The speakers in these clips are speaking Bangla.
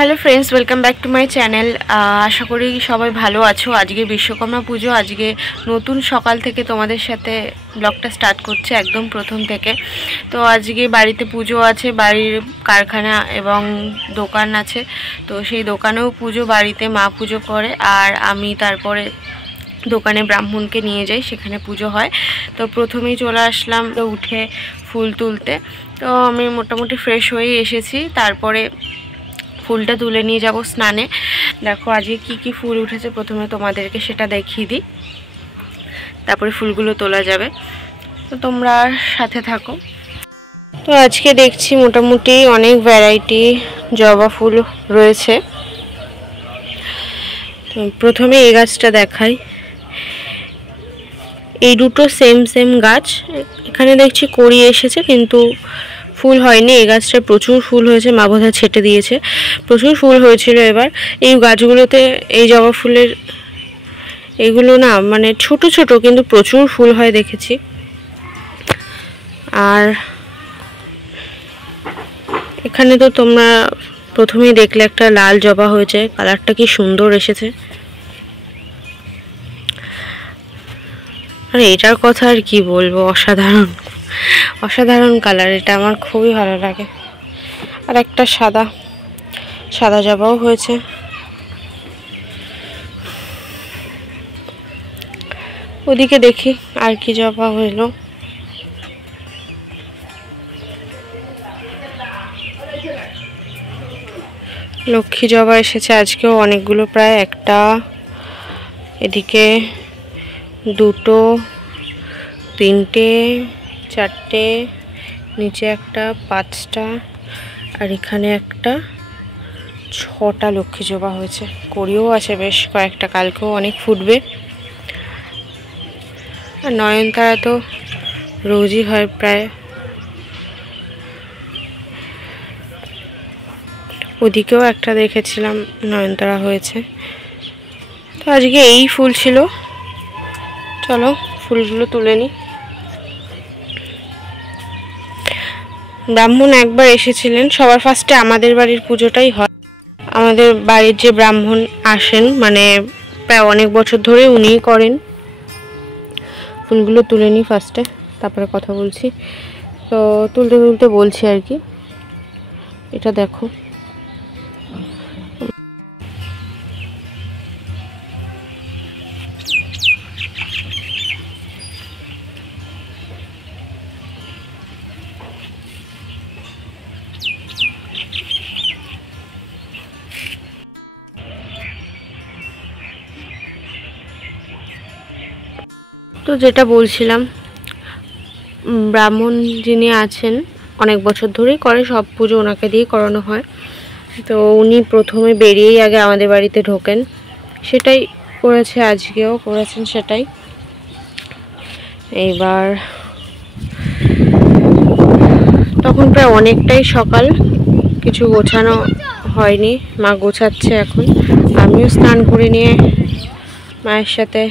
Hello friends, welcome back to my channel. আশা করি সবাই ভালো আছো। আজকে বিশ্বকর্মা পুজো, আজকে নতুন সকাল থেকে তোমাদের সাথে ব্লগটা স্টার্ট করছে একদম প্রথম থেকে। তো আজকে বাড়িতে পুজো আছে, বাড়ির কারখানা এবং দোকান আছে। তো সেই দোকানেও পুজো, বাড়িতে মা পুজো করে আর আমি তারপরে দোকানে ব্রাহ্মণকে নিয়ে যাই, সেখানে পুজো হয়। তো প্রথমেই চলে আসলাম উঠে ফুল তুলতে। তো আমি মোটামুটি ফ্রেশ হয়ে এসেছি, তারপরে ফুলটা তুলে নিয়ে যাব স্নানে। দেখো আজকে কি কি ফুল উঠেছে, প্রথমে তোমাদেরকে সেটা দেখিয়ে দিই, তারপরে ফুলগুলো তোলা যাবে। তো তোমরা সাথে থাকো। তো আজকে দেখছি মোটামুটি অনেক ভ্যারাইটি জবা ফুল রয়েছে। তো প্রথমে এই গাছটা দেখাই। এই দুটো সেম গাছ, এখানে দেখছি কড়ি এসেছে কিন্তু ফুল হয়নি। এই গাছটায় প্রচুর ফুল হয়েছে, মা বোধহয় ছেটে দিয়েছে, প্রচুর ফুল হয়েছিল এবার। এই গাছগুলোতে এই জবা ফুলের এগুলো না মানে ছোট ছোট কিন্তু প্রচুর ফুল হয় দেখেছি। আর এখানে তো তোমরা প্রথমেই দেখলে একটা লাল জবা হয়েছে, কালারটা কি সুন্দর এসেছে। আর এটার কথা আর কি বলবো, অসাধারণ কালার, এটা আমার খুবই ভালো লাগে। আর একটা সাদা জবাও হয়েছে। ওদিকে দেখি আর কি জবা হইলো। লক্ষ্মী জবা এসেছে আজকেও অনেকগুলো, প্রায় একটা, এদিকে দুটো, তিনটে, চারটে, নিচে একটা, পাঁচটা, আর এখানে একটা, ছটা লক্ষ্মী জবা হয়েছে। কড়িও আছে বেশ কয়েকটা, কালকেও অনেক ফুটবে। আর নয়নতারা তো রোজই হয় প্রায়। ওদিকেও একটা দেখেছিলাম নয়নতারা হয়েছে। তো আজকে এই ফুল ছিল, চলো ফুলগুলো তুলে নিই। ব্রাহ্মণ একবার এসেছিলেন, সবার ফার্স্টে আমাদের বাড়ির পুজোটাই হয়। আমাদের বাড়ির যে ব্রাহ্মণ আসেন, মানে প্রায় অনেক বছর ধরে উনিই করেন। ফুলগুলো তুলে নিই ফার্স্টে, তারপরে কথা বলছি। তো তুলতে বলছি আর কি। এটা দেখো, তো যেটা বলছিলাম, ব্রাহ্মণ যিনি আছেন অনেক বছর ধরেই করে, সব পুজো ওনাকে দিয়েই করানো হয়। তো উনি প্রথমে বেরিয়েই আগে আমাদের বাড়িতে ঢোকেন, সেটাই করেছে, আজকেও করেছেন সেটাই। এইবার তখন প্রায় অনেকটাই সকাল, কিছু গোছানো হয়নি, মা গোছাচ্ছে এখন। আমিও স্নান করে নিয়ে মায়ের সাথে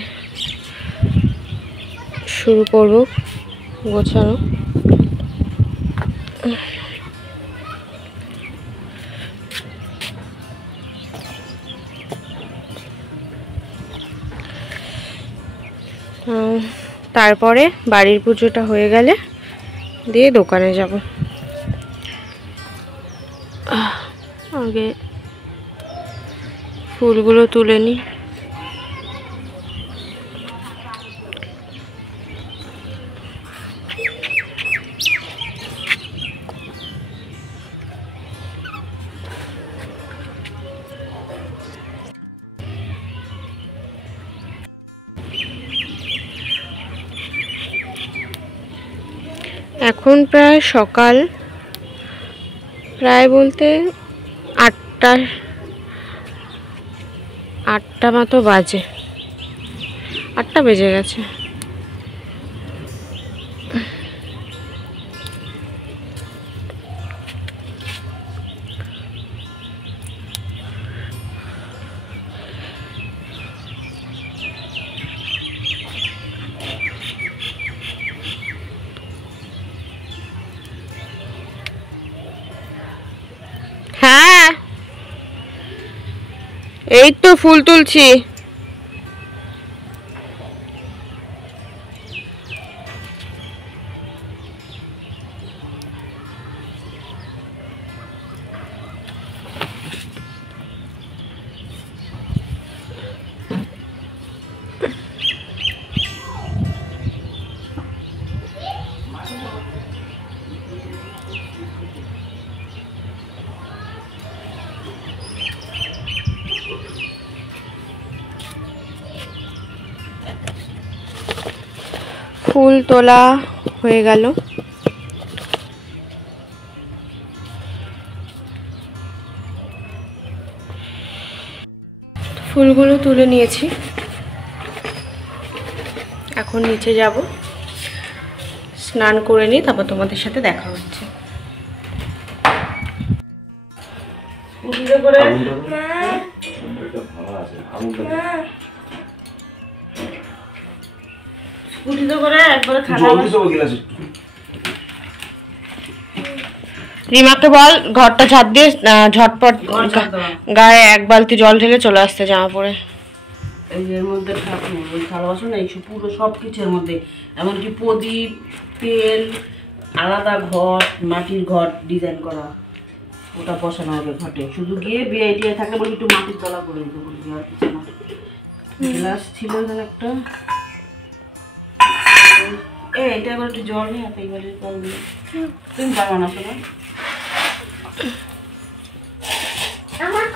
শুরু করব গোছানো। তারপরে বাড়ির পুজোটা হয়ে গেলে দিয়ে দোকানে যাব। আগে ফুলগুলো তুলে নিই। এখন প্রায় সকাল, প্রায় বলতে আটটা মতো বাজে, 8টা বেজে গেছে। হ্যাঁ এই তো ফুল তুলছি। ফুল তোলা হয়ে গেল। ফুলগুলো তুলে নিয়েছি, এখন নিচে যাব, স্নান করে নিই, তারপর তোমাদের সাথে দেখা হচ্ছে। রিমাকে বল ঘরটা ঝাড় দিয়ে ঝটপট গায়ে 1 বালতি জল ঢেলে চলে আসতে জামা পরে। এই এর মধ্যে থালা বাসন এই পুরো সব কিছুর মধ্যে, এমনকি প্রদীপ, তেল, আলাদা ঘর, মাটির ঘর ডিজাইন করা, ওটা বসানো হবে ঘটে। শুধু গিয়ে বিয়ে টিয়ে থাকে বলে একটু মাটির তলা করে দিতে বলবি, আর কিছু না। গ্লাস ছিল এখানে একটা, এটা এবার একটু জল নেই হাতে, এইবারে জল দিয়ে তুমি পারো না শোনা।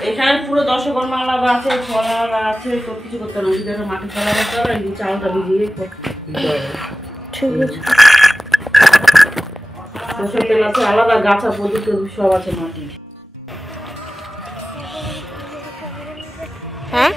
এখানে পুরো দশকর্মা আলাদা আছে, ফল আলাদা আছে, সব কিছু করতে হবে। যদি একটা মাটির তলা করতে হবে, এই চালটা ভিজিয়ে ঠিক আছে। সরষের তেল আছে আলাদা, গাছা প্রদীপ সব আছে মাটি। হ্যাঁ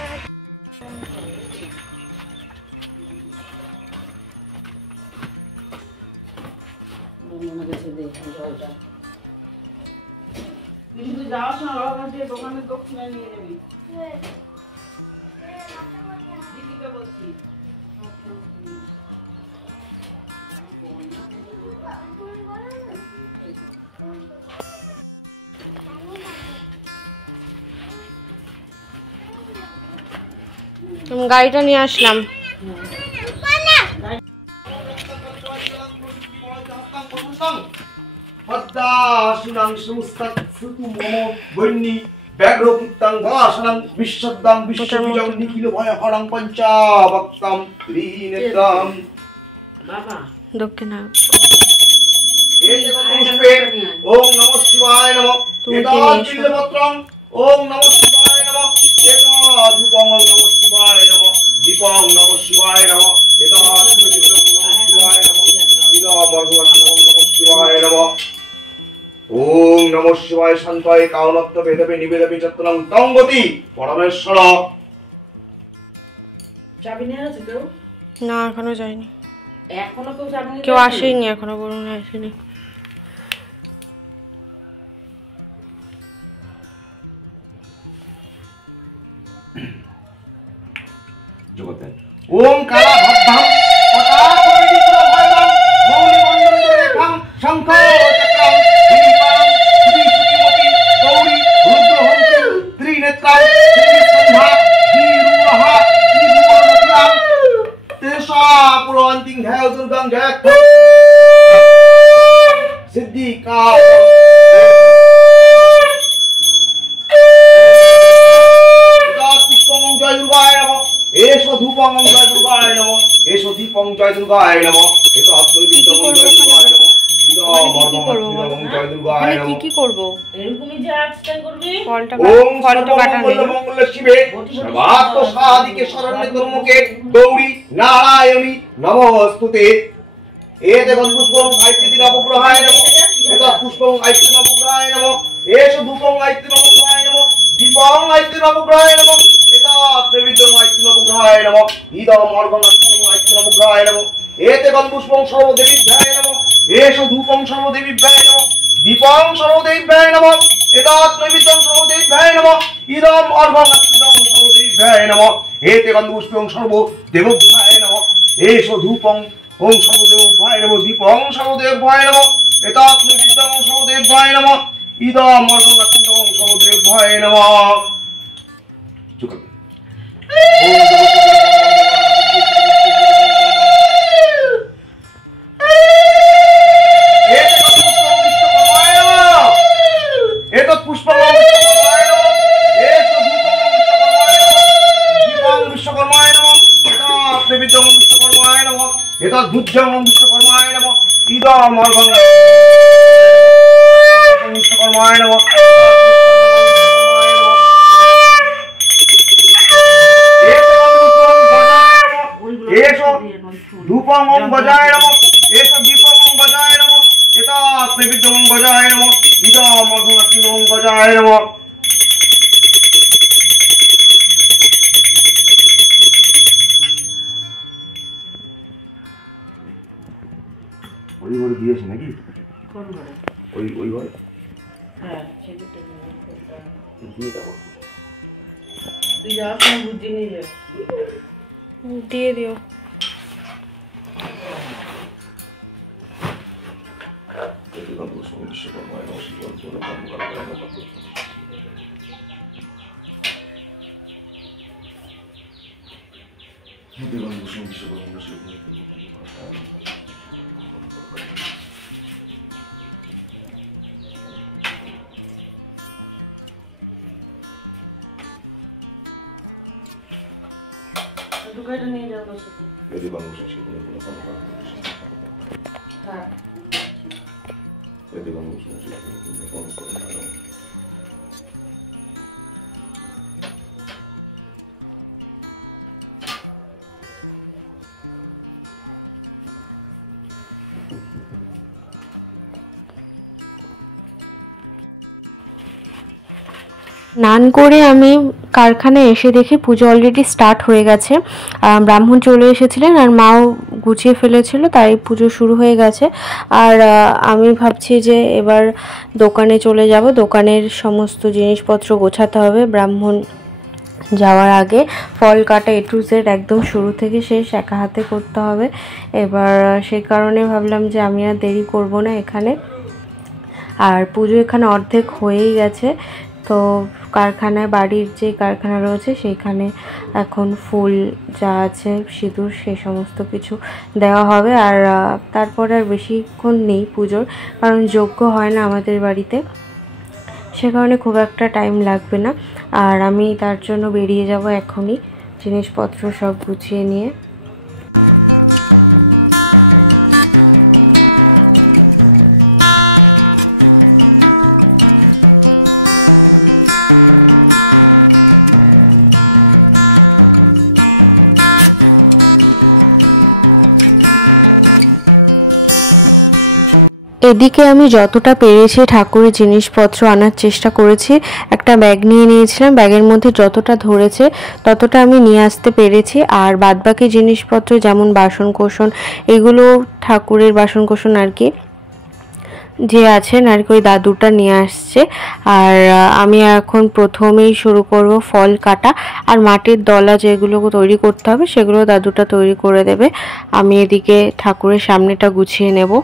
যাওয়ার সময় দোকানের দক্ষিণে নিয়ে যাবি, দিদিকে বলছি। গাড়িটা নিয়ে আসলাম। দক্ষিণা ওম নমঃ শিবায় নমঃ। ওম নমঃ শিবায় নমঃ। ধূপং নমঃ শিবায় নমঃ। দীপং নমঃ শিবায় নমঃ। শিবায় নমঃ। ওম নমঃ শিবায় শান্তায় কাউনত্ব বেদবে নিবেদবে চত্বরং তঙ্গতি পরমেশ্বর। চাবি নিয়ে আছে কেউ? না এখনো যায়নি, এখনো কেউ চাবি নিয়ে কেউ আসেনি এখনো, বলুন আসেনি। জগতে ওম কালা ভদ্ধাম পটাকরিণী প্রভয়ম মৌলি মণ্ডল রেখাম শঙ্খ চক্রম দীপাম শ্রীশুতিমতি গৌরী রুদ্রহন্তি ত্রিনেত্রাম শ্রীসন্ধা ধীরুহা শ্রীভুবনমতিরাম তেষা পুরন্তিং ধ্যায় দুর্গাং জয় সিদ্ধিকা জয় দুর্গায় নমঃ। এসো ধূপং জয় দুর্গায় নমঃ। এসো দীপং জয় দুর্গায় নমঃ। এত আত্মবিদ্যং জয় দুর্গায় নমঃ। কি করব? এরকমই যে আজকাল করবি। ওম সর্বমঙ্গল শিবে সর্বাত্ম সাধিকে শরণ্যে ধর্মকে গৌরী নারায়ণী নমস্তুতে। এতে পুষ্পং আইত্তি নবগ্রহায় নমঃ। এত পুষ্পং আইত্তি নবগ্রহায় নমঃ। এসো ধূপং আইত্তি নবগ্রহায় নমঃ। দীপং আইত্তি নবগ্রহায় নমঃ। দেবীদ্যং আইত্তি নবগ্রহায় নমঃ। ইদম অর্ঘং আইত্তি নবগ্রহায় নমঃ। এতে পুষ্পং সর্বদেবীভ্যায় নমঃ। এসো ধূপং সর্বদেবীভ্যায় নমঃ। দীপং সর্বদেবীভ্যায় নমঃ। এতৎ নৈবেদ্যং সর্বদেবীভ্যায় নমঃ। ইদম অর্ঘং আইত্তি সর্বদেবীভ্যায় নমঃ। এতে পুষ্পং সর্বদেবভ্যায় নমঃ। এসো ধূপং ওং সর্বদেবভ্যায় নমঃ। দীপং সর্বদেবভ্যায় নমঃ। এতৎ নৈবেদ্যং সর্বদেবভ্যায় নমঃ। ইদম অর্ঘং আইত্তি সর্বদেবভ্যায় নমঃ। বিশ্বকর্মায় নমঃ ইদম বিশ্বকর্মায় নমঃ এসো ধূপং গজায় নমঃ এসো দীপং গজায় নমঃ এটা নৈবেদ্যং গজায় নমঃ ইদম অর্ঘ্যং গজায় নমঃ। ওই ঘরে দিয়েছে নাকি? কোন ঘরে? ওই ঘরে হ্যাঁ সেটা দিয়ে দেবো। তুই যাওয়ার সময় বুঝে নিয়ে যাবে, দিয়ে দিও। দোকানটা নিয়ে যাবো সাথে। থাক। স্নান করে আমি কারখানায় এসে দেখি পুজো অলরেডি স্টার্ট হয়ে গেছে। ব্রাহ্মণ চলে এসেছিলেন আর মাও গুছিয়ে ফেলেছিল, তাই পুজো শুরু হয়ে গেছে। আর আমি ভাবছি যে এবার দোকানে চলে যাব, দোকানের সমস্ত জিনিসপত্র গোছাতে হবে ব্রাহ্মণ যাওয়ার আগে। ফল কাটা A to Z একদম শুরু থেকে শেষ একা হাতে করতে হবে। এবার সেই কারণে ভাবলাম যে আমি আর দেরি করব না এখানে। আর পুজো এখানে অর্ধেক হয়েই গেছে। তো কারখানায়, বাড়ির যে কারখানা রয়েছে সেইখানে এখন ফুল যা আছে, সিঁদুর, সেই সমস্ত কিছু দেওয়া হবে। আর তারপরে আর বেশিক্ষণ নেই পুজোর, কারণ যজ্ঞ হয় না আমাদের বাড়িতে, সে কারণে খুব একটা টাইম লাগবে না। আর আমি তার জন্য বেরিয়ে যাব এখনই, জিনিসপত্র সব গুছিয়ে নিয়ে। এদিকে আমি যতটা পেরেছি ঠাকুরের জিনিসপত্র আনার চেষ্টা করেছি। একটা ব্যাগ নিয়ে নিয়েছিলাম, ব্যাগের মধ্যে যতটা ধরেছে ততটা আমি নিয়ে আসতে পেরেছি। আর বাদবাকি জিনিসপত্র যেমন বাসনকোসন, এগুলো ঠাকুরের বাসনকোসন আর কি যে আছেন আর কি, ওই দাদুটা নিয়ে আসছে। আর আমি এখন প্রথমেই শুরু করব ফল কাটা। আর মাটির দলা যেগুলো তৈরি করতে হবে সেগুলো দাদুটা তৈরি করে দেবে। আমি এদিকে ঠাকুরের সামনেটা গুছিয়ে নেব।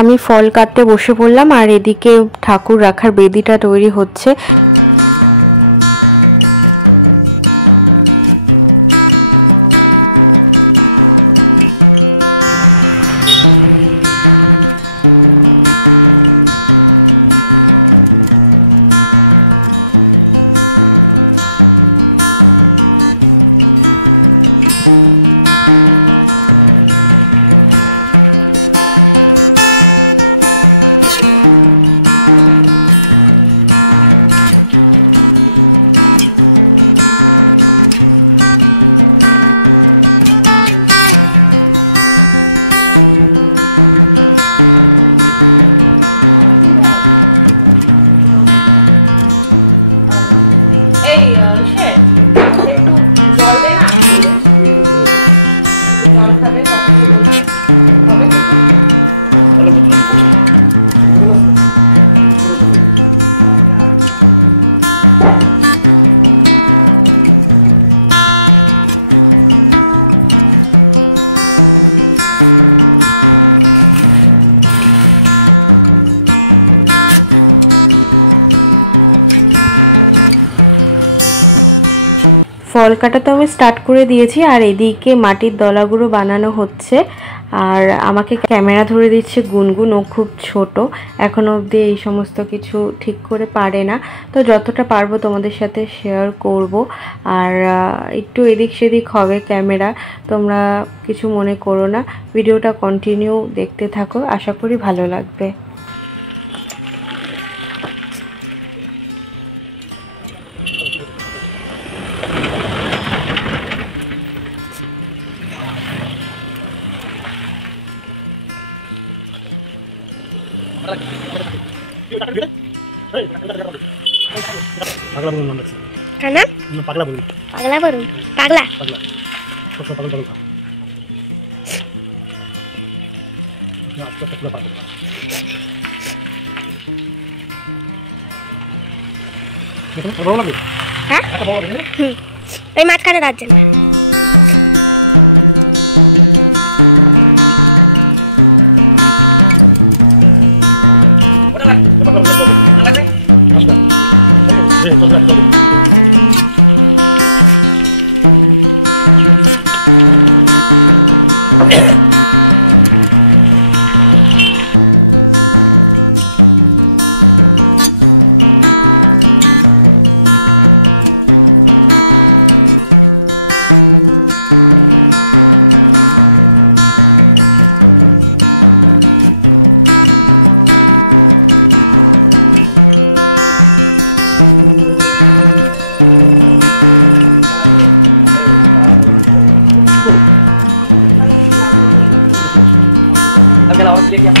আমি ফল কাটতে বসে পড়লাম। আর এদিকে ঠাকুর রাখার বেদিটা তৈরি হচ্ছে। বলছে আমাকে একটু জল দে না, জল খাবে, কথাকে বলছে হবে কিছু। ফল কাটা তো আমি স্টার্ট করে দিয়েছি, আর এদিকে মাটির দলাগুলো বানানো হচ্ছে। আর আমাকে ক্যামেরা ধরে দিচ্ছে গুনগুন, ও খুব ছোট, এখনো অবধি এই সমস্ত কিছু ঠিক করে পারে না। তো যতটা পারবো তোমাদের সাথে শেয়ার করব। আর একটু এদিক সেদিক হবে ক্যামেরা, তোমরা কিছু মনে করো না, ভিডিওটা কন্টিনিউ দেখতে থাকো, আশা করি ভালো লাগবে। পাগলা বলুন নাম রাখছি। কার নাম? পাগলা বলুন। পাগলা বলুন। পাগলা পাগলা সবসময় পাগল পাগল খা। আজকে একটা খুলে পাগল। দেখুন ভালো লাগে। হ্যাঁ ভালো লাগে। ওই মাঝখানে রাখছেন না। ওটা লাগে। পাগলা বলুন বলো। ভালো লাগে। আচ্ছা। রে চল রাখি যাবে। अगर और लेके आप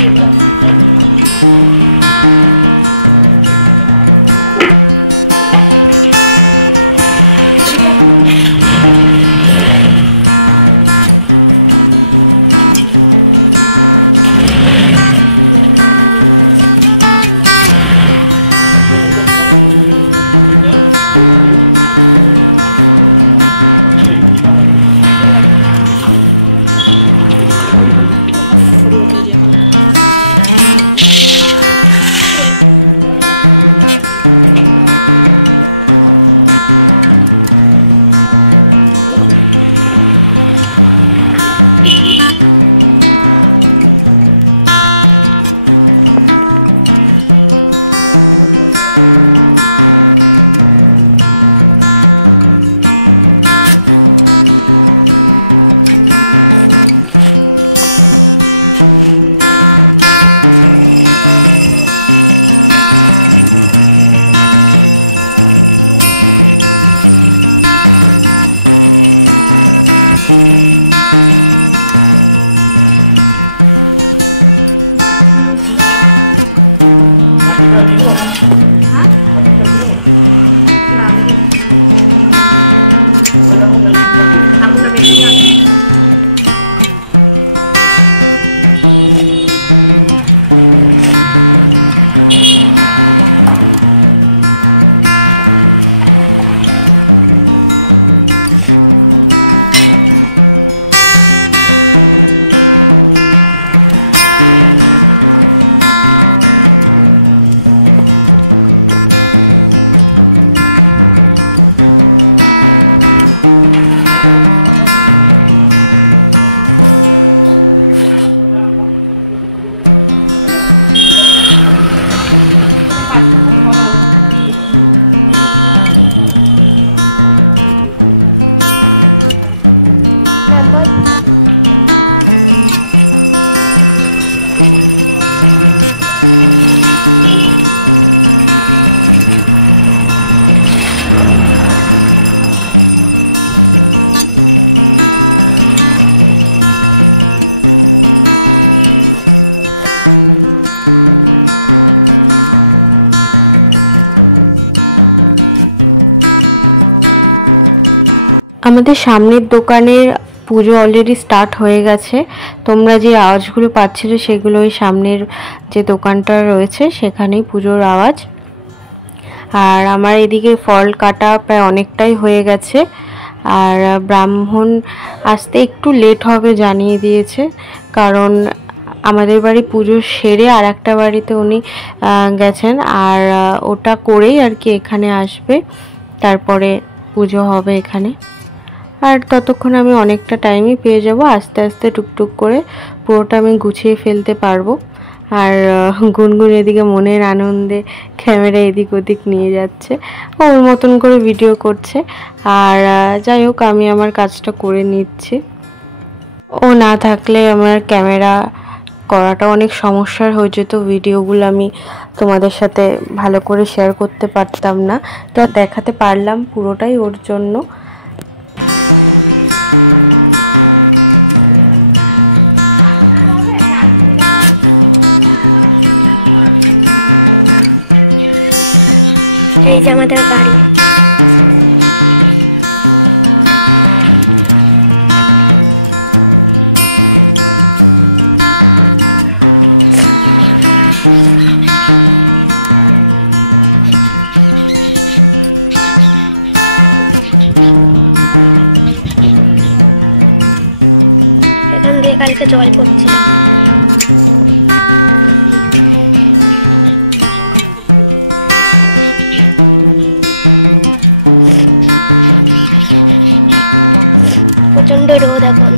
আমাদের সামনের দোকানের পুজো অলরেডি স্টার্ট হয়ে গেছে। তোমরা যে আওয়াজগুলো পাচ্ছিলে সেগুলো ওই সামনের যে দোকানটা রয়েছে সেখানেই পুজোর আওয়াজ। আর আমার এদিকে ফল কাটা প্রায় অনেকটাই হয়ে গেছে, আর ব্রাহ্মণ আসতে একটু লেট হবে জানিয়ে দিয়েছে, কারণ আমাদের বাড়ি পুজো সেরে আর একটা বাড়িতে উনি গেছেন, আর ওটা করেই আর কি এখানে আসবে, তারপরে পুজো হবে এখানে। আর ততক্ষণ আমি অনেকটা টাইমই পেয়ে যাব, আস্তে আস্তে টুকটুক করে পুরোটা আমি গুছিয়ে ফেলতে পারবো। আর গুনগুন এদিকে মনের আনন্দে ক্যামেরা এদিক ওদিক নিয়ে যাচ্ছে, ওর মতন করে ভিডিও করছে। আর যাই হোক, আমি আমার কাজটা করে নিচ্ছি। ও না থাকলে আমার ক্যামেরা করাটা অনেক সমস্যার হয়ে যেত, ভিডিওগুলো আমি তোমাদের সাথে ভালো করে শেয়ার করতে পারতাম না, তো দেখাতে পারলাম পুরোটাই ওর জন্য। এই যে আমাদের বাড়ি। এখান দিয়ে কালকে জল পড়ছিল। প্রচন্ড রোদ এখন।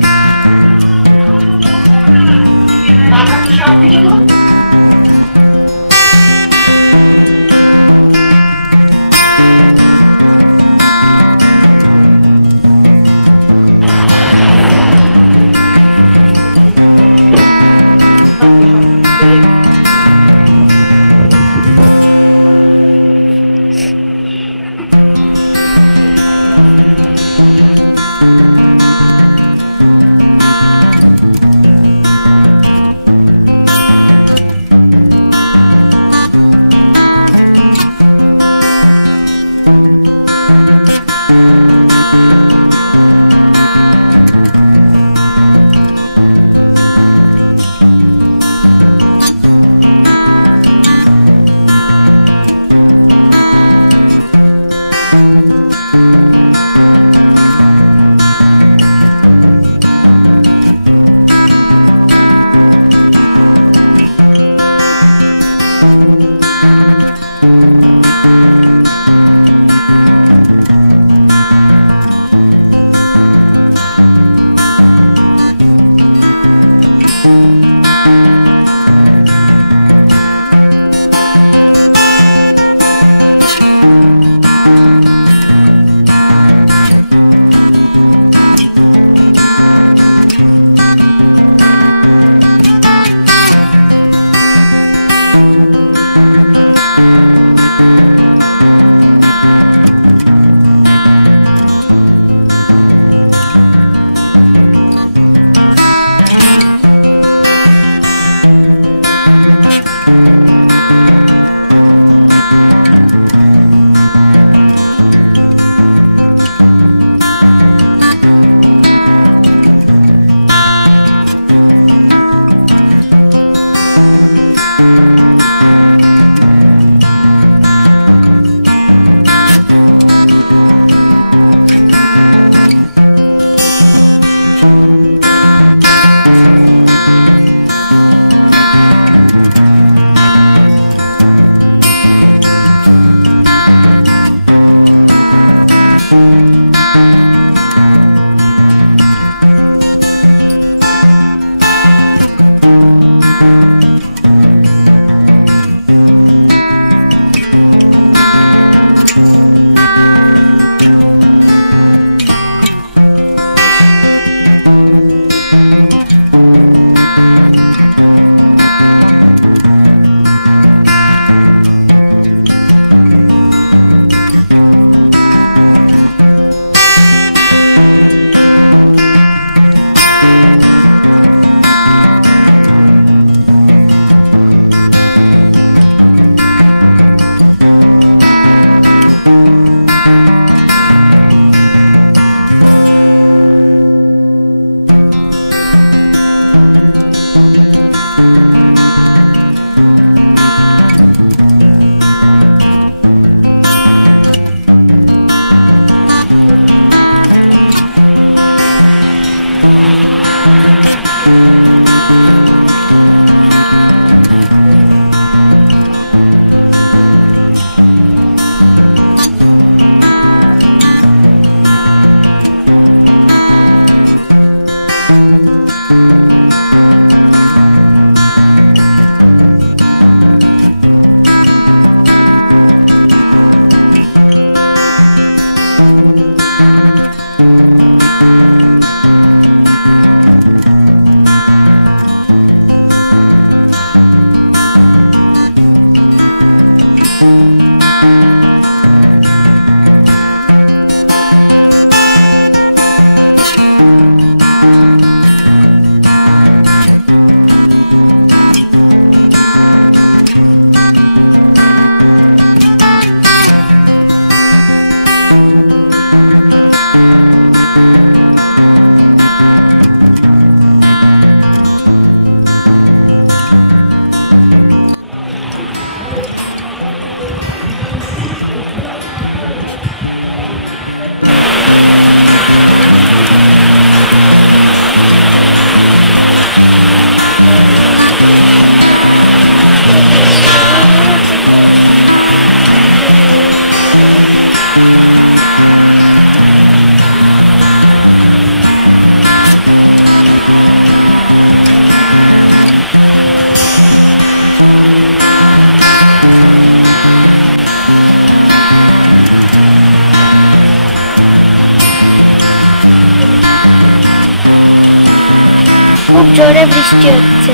জোরে বৃষ্টি হচ্ছে।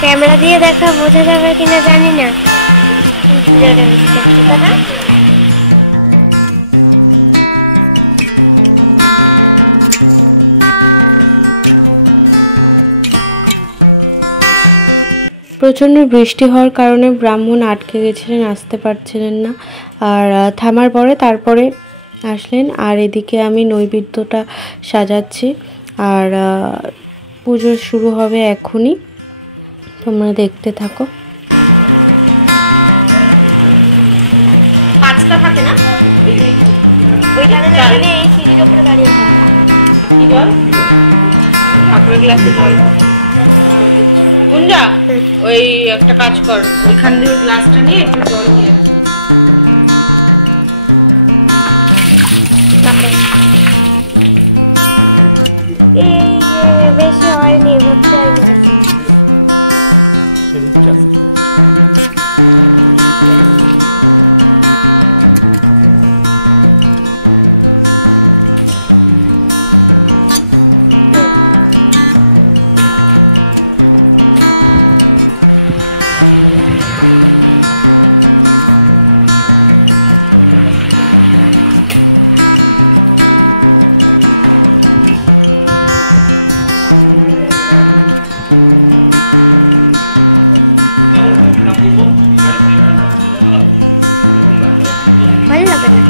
ক্যামেরা দিয়ে দেখা বোঝা যাবে কিনা জানি না, কিন্তু জোরে বৃষ্টি হচ্ছে। দাদা প্রচণ্ড বৃষ্টি হওয়ার কারণে ব্রাহ্মণ আটকে গেছিলেন, আসতে পারছিলেন না। আর থামার পরে তারপরে আসলেন। আর এদিকে আমি নৈবেদ্যটা সাজাচ্ছি। আর পুজো শুরু হবে এখনই, তোমরা দেখতে থাকো। পাঁচটা থাকে না ওইখানে, এই সিঁড়ির উপরে দাঁড়িয়ে থাকে। কি জল? ঠাকুরের গ্লাসে জল। গুঞ্জা, ওই একটা কাজ কর, ওইখান দিয়ে গ্লাসটা নিয়ে একটু জল নিয়ে এই যে বেশি হয়নি, ভর্তি হয়নি। ভালো লাগে না।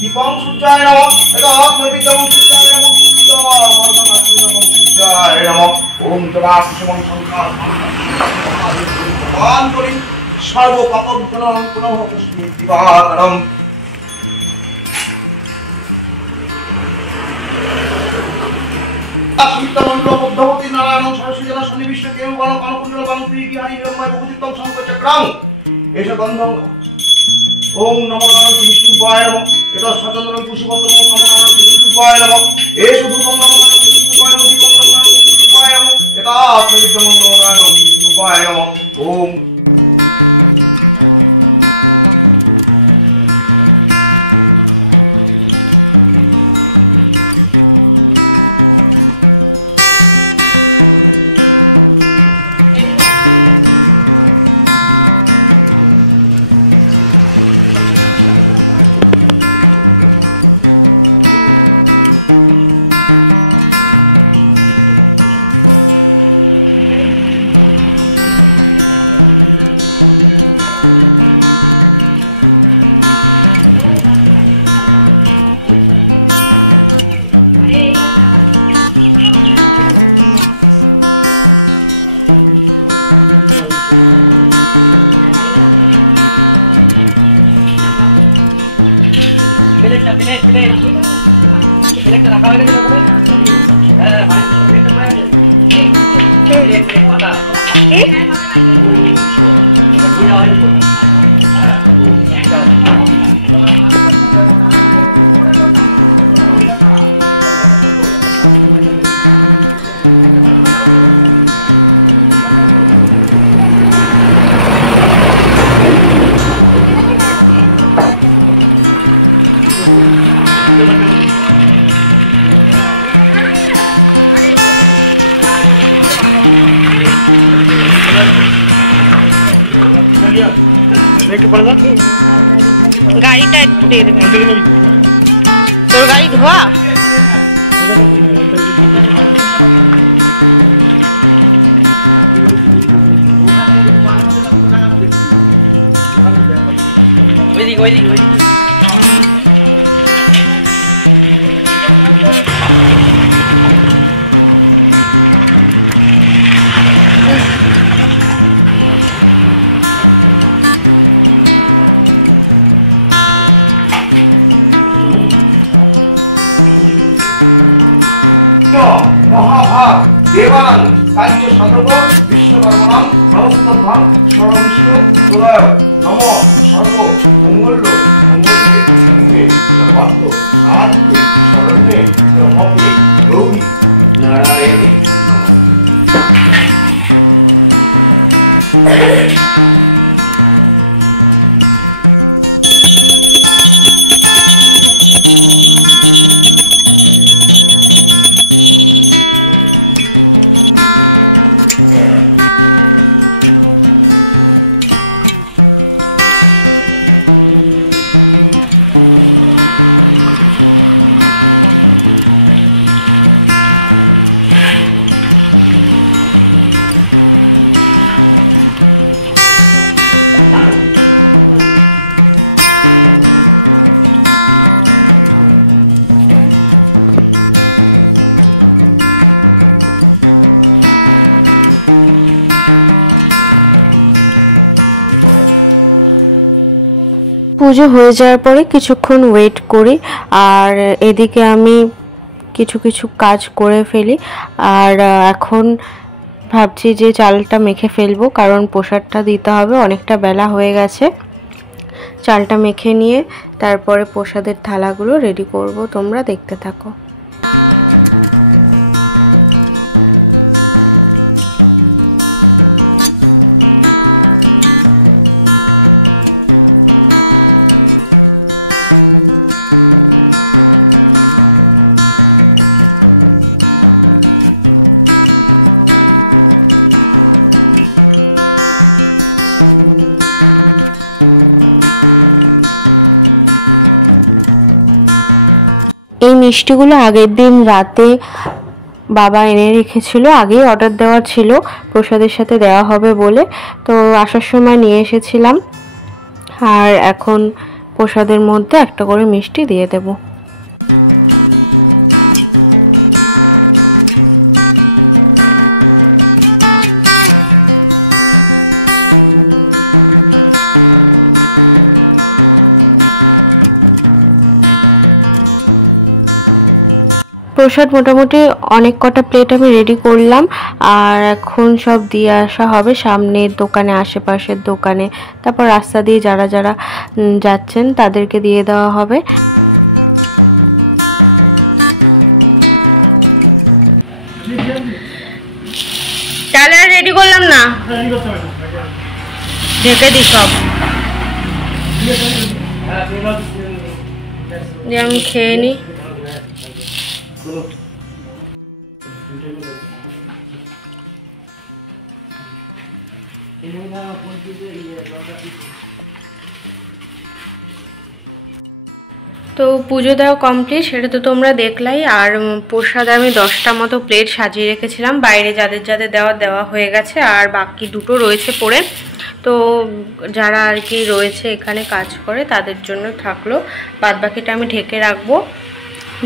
দীপং সূর্যায় নমঃ। নৈবেদ্যং সূর্যায় নমঃ। সূর্যায় নমঃ। ওম জবাসুষমং সংখ্যার ভগবান করি সর্বপাপঘ্নং পুনঃ পুষ্টি দিবাকরম। মধ্যবর্তী নারায়ণ সরস্বতী জলা সন্নিবিষ্ট কেউ গণ কনকুণ্ডল বাংকুড়ি বিহারী হিরণ্ময় বহুচিত্তম শঙ্কর চক্রং এষ গন্ধং। ওম নমো নারায়ণ বিষ্ণুবায় নমঃ। এটা সচন্দ্রং পুষ্পপত্র। ওম নমো নারায়ণ বিষ্ণুবায় নমঃ। এষ ধূপং নমো নারায়ণ বিষ্ণুবায় নমঃ। দীপং নমো নারায়ণ বিষ্ণুবায় নমঃ। এটা নৈবেদ্যং নমো নারায়ণ বিষ্ণুবায় নমঃ। ওম প্লেটটা রাখা হয়ে গেছে ওখানে। হ্যাঁ প্লেটটা পাওয়া গেছে। প্লেট পাতা কি এটা হয়নি তো। গাড়িটা একটু দিয়ে দেবেন। তোর গাড়ি ধোয়া? ওইদিকে ওইদিকে ওইদিকে মহাভাগ দেবান কার্য সাধক বিশ্বকর্মণাম নমস্তভ্যাং সর্ববিশ্ব প্রলয় নম সর্ব মঙ্গল মঙ্গলে শিবে সর্বার্থ সাধিকে শরণ্যে ব্রহ্মকে গৌরী নারায়ণী পুজো হয়ে যাওয়ার পরে কিছুক্ষণ ওয়েট করি, আর এদিকে আমি কিছু কিছু কাজ করে ফেলি। আর এখন ভাবছি যে চালটা মেখে ফেলবো, কারণ প্রসাদটা দিতে হবে, অনেকটা বেলা হয়ে গেছে। চালটা মেখে নিয়ে তারপরে প্রসাদের থালাগুলো রেডি করব, তোমরা দেখতে থাকো। এই মিষ্টিগুলো আগের দিন রাতে বাবা এনে রেখেছিল, আগেই অর্ডার দেওয়া ছিল প্রসাদের সাথে দেওয়া হবে বলে, তো আসার সময় নিয়ে এসেছিলাম। আর এখন প্রসাদের মধ্যে একটা করে মিষ্টি দিয়ে দেব। প্রসাদ মোটামুটি অনেক কটা প্লেট আমি রেডি করলাম, আর এখন সব দিয়ে আসা হবে সামনের দোকানে, আশেপাশের দোকানে, তারপর রাস্তা দিয়ে যারা যারা যাচ্ছেন তাদেরকে দিয়ে দেওয়া হবে। তাহলে রেডি করলাম না, ঢেকে দিই সব, যে আমি খেয়ে নিই। তো পুজো দেওয়া কমপ্লিট, সেটা তো তোমরা দেখলাই। আর প্রসাদ আমি 10টা মতো প্লেট সাজিয়ে রেখেছিলাম, বাইরে যাদের যাদের দেওয়া হয়ে গেছে, আর বাকি দুটো রয়েছে পড়ে। তো যারা আর কি রয়েছে এখানে কাজ করে তাদের জন্য থাকলো, বাদ বাকিটা আমি ঢেকে রাখবো।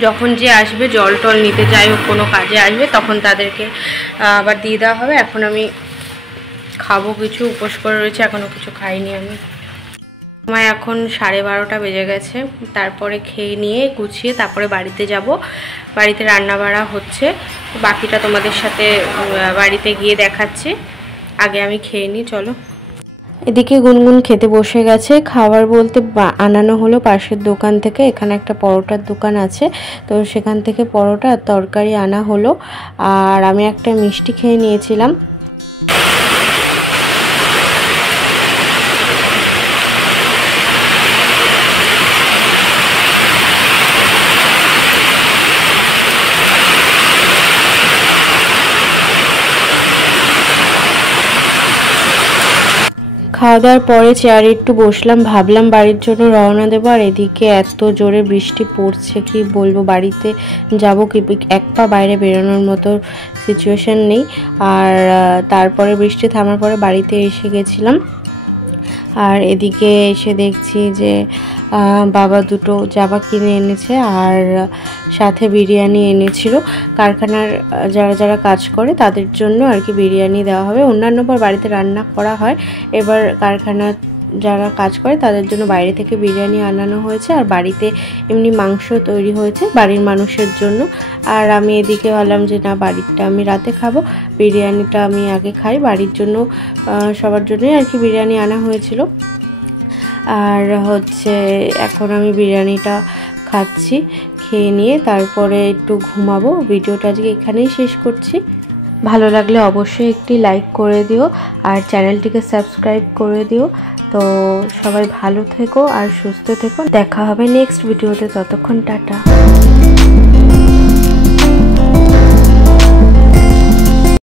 যখন যে আসবে জল টল নিতে, যাই হোক কোনো কাজে আসবে, তখন তাদেরকে আবার দিয়ে দেওয়া হবে। এখন আমি খাবো, কিছু উপোস করে রয়েছে, এখনও কিছু খাইনি আমি। সময় এখন 12:30 বেজে গেছে। তারপরে খেয়ে নিয়ে গুছিয়ে তারপরে বাড়িতে যাব। বাড়িতে রান্না বাড়া হচ্ছে, বাকিটা তোমাদের সাথে বাড়িতে গিয়ে দেখাচ্ছি। আগে আমি খেয়ে নিই, চলো। এদিকে গুনগুন খেতে বসে গেছে। খাবার বলতে আনানো হলো পাশের দোকান থেকে, এখানে একটা পরোটার দোকান আছে, তো সেখান থেকে পরোটা আর তরকারি আনা হলো। আর আমি একটা মিষ্টি খেয়ে নিয়েছিলাম। খাওয়া দাওয়ার পরে চেয়ারে একটু বসলাম, ভাবলাম বাড়ির জন্য রওনা দেবো। আর এদিকে এত জোরে বৃষ্টি পড়ছে, কি বলবো, বাড়িতে যাব কি, এক পা বাইরে বেরোনোর মতো সিচুয়েশন নেই। আর তারপরে বৃষ্টি থামার পরে বাড়িতে এসে গেছিলাম। আর এদিকে এসে দেখছি যে বাবা দুটো জামা কিনে এনেছে, আর সাথে বিরিয়ানি এনেছিল। কারখানার যারা যারা কাজ করে তাদের জন্য আর কি বিরিয়ানি দেওয়া হবে। অন্যান্য বার বাড়িতে রান্না করা হয়, এবার কারখানা যারা কাজ করে তাদের জন্য বাইরে থেকে বিরিয়ানি আনানো হয়েছে, আর বাড়িতে এমনি মাংস তৈরি হয়েছে বাড়ির মানুষের জন্য। আর আমি এদিকে ভাবলাম যে না, বাড়িরটা আমি রাতে খাবো, বিরিয়ানিটা আমি আগে খাই। বাড়ির জন্য সবার জন্যই আর কি বিরিয়ানি আনা হয়েছিল। আর হচ্ছে এখন আমি বিরিয়ানিটা খাচ্ছি, খেয়ে নিয়ে তারপরে একটু ঘুমাবো। ভিডিওটা আজকে এখানেই শেষ করছি। ভালো লাগলে অবশ্যই একটি লাইক করে দিও আর চ্যানেলটিকে সাবস্ক্রাইব করে দিও। তো সবাই ভালো থেকো আর সুস্থ থেকো, দেখা হবে নেক্সট ভিডিওতে। ততক্ষণ টাটা।